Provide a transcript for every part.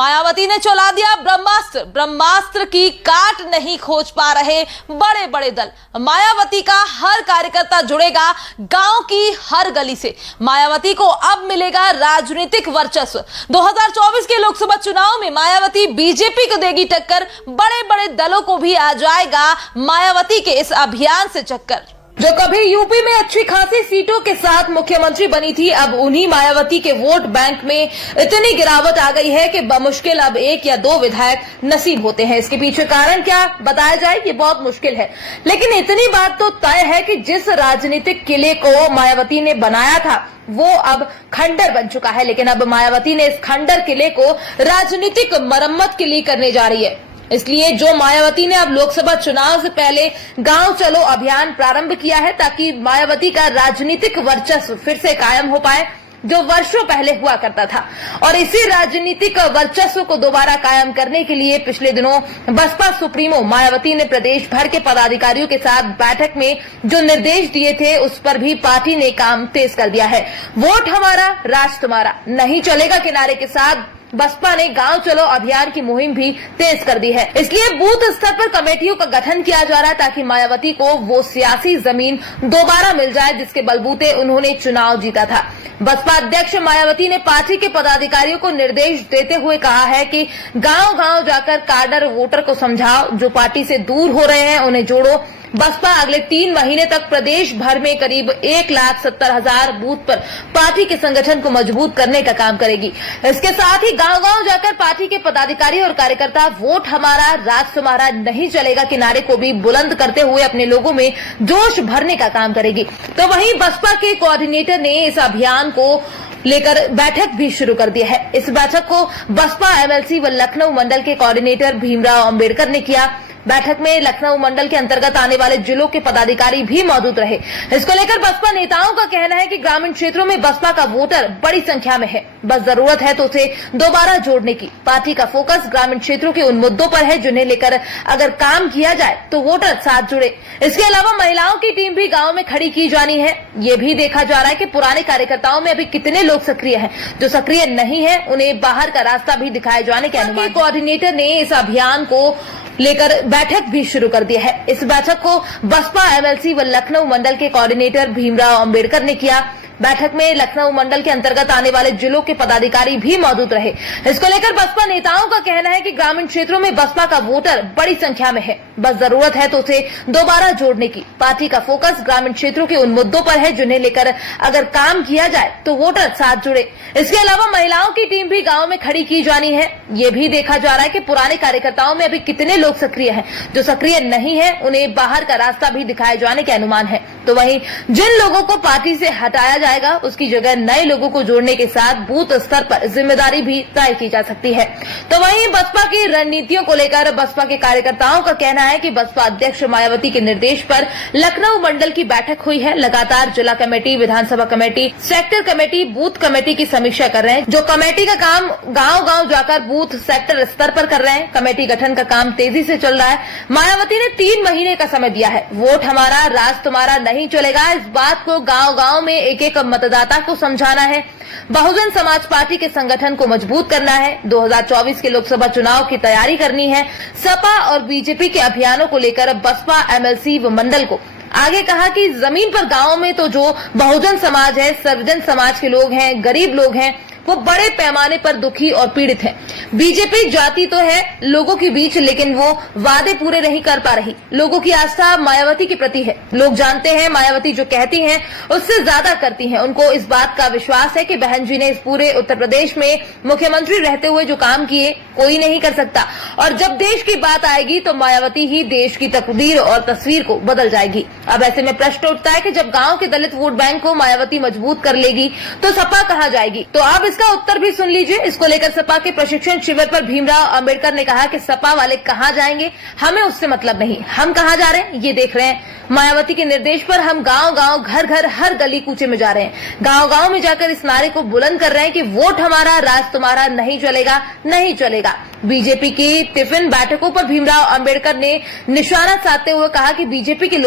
मायावती ने चला दिया ब्रह्मास्त्र। ब्रह्मास्त्र की काट नहीं खोज पा रहे बड़े बड़े दल। मायावती का हर कार्यकर्ता जुड़ेगा गांव की हर गली से। मायावती को अब मिलेगा राजनीतिक वर्चस्व। 2024 के लोकसभा चुनाव में मायावती बीजेपी को देगी टक्कर। बड़े बड़े दलों को भी आ जाएगा मायावती के इस अभियान से चक्कर। जो कभी यूपी में अच्छी खासी सीटों के साथ मुख्यमंत्री बनी थी, अब उन्हीं मायावती के वोट बैंक में इतनी गिरावट आ गई है कि बमुश्किल अब 1 या 2 विधायक नसीब होते हैं। इसके पीछे कारण क्या बताया जाए, ये बहुत मुश्किल है। लेकिन इतनी बात तो तय है कि जिस राजनीतिक किले को मायावती ने बनाया था वो अब खंडर बन चुका है। लेकिन अब मायावती ने इस खंडर किले को राजनीतिक मरम्मत के लिए करने जा रही है। इसलिए जो मायावती ने अब लोकसभा चुनाव से पहले गांव चलो अभियान प्रारंभ किया है, ताकि मायावती का राजनीतिक वर्चस्व फिर से कायम हो पाए, जो वर्षों पहले हुआ करता था। और इसी राजनीतिक वर्चस्व को दोबारा कायम करने के लिए पिछले दिनों बसपा सुप्रीमो मायावती ने प्रदेश भर के पदाधिकारियों के साथ बैठक में जो निर्देश दिए थे, उस पर भी पार्टी ने काम तेज कर दिया है। वोट हमारा, राज तुम्हारा, नहीं चलेगा किनारे के साथ बसपा ने गांव चलो अभियान की मुहिम भी तेज कर दी है। इसलिए बूथ स्तर पर कमेटियों का गठन किया जा रहा है, ताकि मायावती को वो सियासी जमीन दोबारा मिल जाए जिसके बलबूते उन्होंने चुनाव जीता था। बसपा अध्यक्ष मायावती ने पार्टी के पदाधिकारियों को निर्देश देते हुए कहा है कि गांव गांव जाकर कार्डर वोटर को समझाओ, जो पार्टी से दूर हो रहे हैं उन्हें जोड़ो। बसपा अगले 3 महीने तक प्रदेश भर में करीब 1,70,000 बूथ पर पार्टी के संगठन को मजबूत करने का काम करेगी। इसके साथ ही गांव गांव जाकर पार्टी के पदाधिकारी और कार्यकर्ता वोट हमारा, राज तुम्हारा, नहीं चलेगा किनारे को भी बुलंद करते हुए अपने लोगों में जोश भरने का काम करेगी। तो वहीं बसपा के कोऑर्डिनेटर ने इस अभियान को लेकर बैठक भी शुरू कर दी है। इस बैठक को बसपा एमएलसी व लखनऊ मंडल के कोऑर्डिनेटर भीमराव अंबेडकर ने किया। बैठक में लखनऊ मंडल के अंतर्गत आने वाले जिलों के पदाधिकारी भी मौजूद रहे। इसको लेकर बसपा नेताओं का कहना है कि ग्रामीण क्षेत्रों में बसपा का वोटर बड़ी संख्या में है, बस जरूरत है तो उसे दोबारा जोड़ने की। पार्टी का फोकस ग्रामीण क्षेत्रों के उन मुद्दों पर है जिन्हें लेकर अगर काम किया जाए तो वोटर साथ जुड़े। इसके अलावा महिलाओं की टीम भी गाँव में खड़ी की जानी है। ये भी देखा जा रहा है कि पुराने कार्यकर्ताओं में अभी कितने लोग सक्रिय हैं, जो सक्रिय नहीं है उन्हें बाहर का रास्ता भी दिखाए जाने के अनुमान। कोऑर्डिनेटर ने इस अभियान को लेकर बैठक भी शुरू कर दी है। इस बैठक को बसपा एमएलसी व लखनऊ मंडल के कोऑर्डिनेटर भीमराव अंबेडकर ने किया। बैठक में लखनऊ मंडल के अंतर्गत आने वाले जिलों के पदाधिकारी भी मौजूद रहे। इसको लेकर बसपा नेताओं का कहना है कि ग्रामीण क्षेत्रों में बसपा का वोटर बड़ी संख्या में है, बस जरूरत है तो उसे दोबारा जोड़ने की। पार्टी का फोकस ग्रामीण क्षेत्रों के उन मुद्दों पर है जिन्हें लेकर अगर काम किया जाए तो वोटर साथ जुड़े। इसके अलावा महिलाओं की टीम भी गाँव में खड़ी की जानी है। ये भी देखा जा रहा है कि पुराने कार्यकर्ताओं में अभी कितने लोग सक्रिय हैं, जो सक्रिय नहीं है उन्हें बाहर का रास्ता भी दिखाए जाने के अनुमान है। तो वहीं जिन लोगों को पार्टी से हटाया जाएगा उसकी जगह नए लोगों को जोड़ने के साथ बूथ स्तर पर जिम्मेदारी भी तय की जा सकती है। तो वहीं बसपा की रणनीतियों को लेकर बसपा के कार्यकर्ताओं का कहना है कि बसपा अध्यक्ष मायावती के निर्देश पर लखनऊ मंडल की बैठक हुई है। लगातार जिला कमेटी, विधानसभा committee, sector committee, booth committee की समीक्षा कर रहे हैं। जो कमेटी का काम गाँव गाँव जाकर बूथ सेक्टर स्तर पर कर रहे हैं। कमेटी गठन का काम तेजी से चल रहा है। मायावती ने 3 महीने का समय दिया है। वोट हमारा, राज तुम्हारा, नहीं चलेगा, इस बात को गाँव गाँव में एक एक मतदाता को समझाना है। बहुजन समाज पार्टी के संगठन को मजबूत करना है। 2024 के लोकसभा चुनाव की तैयारी करनी है। सपा और बीजेपी के अभियानों को लेकर बसपा एमएलसी व मंडल को आगे कहा कि जमीन पर गाँव में तो जो बहुजन समाज है, सर्वजन समाज के लोग हैं, गरीब लोग हैं, वो बड़े पैमाने पर दुखी और पीड़ित है। बीजेपी जाती तो है लोगों के बीच, लेकिन वो वादे पूरे नहीं कर पा रही। लोगों की आस्था मायावती के प्रति है। लोग जानते हैं मायावती जो कहती हैं उससे ज्यादा करती हैं। उनको इस बात का विश्वास है कि बहन जी ने इस पूरे उत्तर प्रदेश में मुख्यमंत्री रहते हुए जो काम किए कोई नहीं कर सकता। और जब देश की बात आएगी तो मायावती ही देश की तकदीर और तस्वीर को बदल जाएगी। अब ऐसे में प्रश्न उठता है कि जब गाँव के दलित वोट बैंक को मायावती मजबूत कर लेगी तो सपा कहाँ जाएगी। तो अब इसका उत्तर भी सुन लीजिए। इसको लेकर सपा के प्रशिक्षण शिविर पर भीमराव अंबेडकर ने कहा कि सपा वाले कहां जाएंगे, हमें उससे मतलब नहीं, हम कहां जा रहे हैं ये देख रहे हैं। मायावती के निर्देश पर हम गांव गांव, घर घर, हर गली कूचे में जा रहे हैं। गांव गांव में जाकर इस नारे को बुलंद कर रहे हैं कि वोट हमारा, राज तुम्हारा, नहीं चलेगा, नहीं चलेगा। बीजेपी की टिफिन बैठकों पर भीमराव अंबेडकर ने निशाना साधते हुए कहा कि बीजेपी के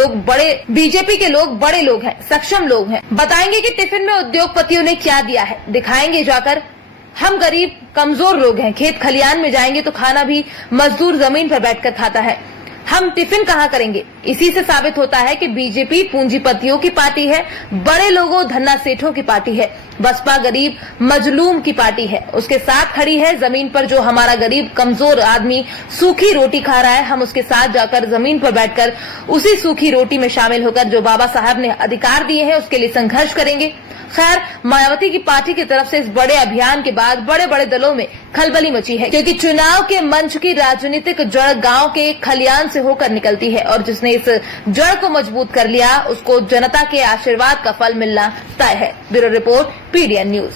लोग बड़े लोग हैं, सक्षम लोग हैं। बताएंगे कि टिफिन में उद्योगपतियों ने क्या दिया है, दिखाएंगे जाकर हम गरीब कमजोर लोग हैं, खेत खलियान में जाएंगे तो खाना भी मजदूर जमीन पर बैठकर खाता है, हम टिफिन कहाँ करेंगे। इसी से साबित होता है कि बीजेपी पूंजीपतियों की पार्टी है, बड़े लोगों धन्ना सेठों की पार्टी है। बसपा गरीब मजलूम की पार्टी है, उसके साथ खड़ी है। जमीन पर जो हमारा गरीब कमजोर आदमी सूखी रोटी खा रहा है, हम उसके साथ जाकर जमीन पर बैठकर उसी सूखी रोटी में शामिल होकर जो बाबा साहब ने अधिकार दिए हैं उसके लिए संघर्ष करेंगे। खैर, मायावती की पार्टी की तरफ से इस बड़े अभियान के बाद बड़े बड़े दलों में खलबली मची है, क्योंकि चुनाव के मंच की राजनीतिक जड़ गांव के खलियान से होकर निकलती है और जिसने इस जड़ को मजबूत कर लिया उसको जनता के आशीर्वाद का फल मिलना तय है। Bureau report, PDN news.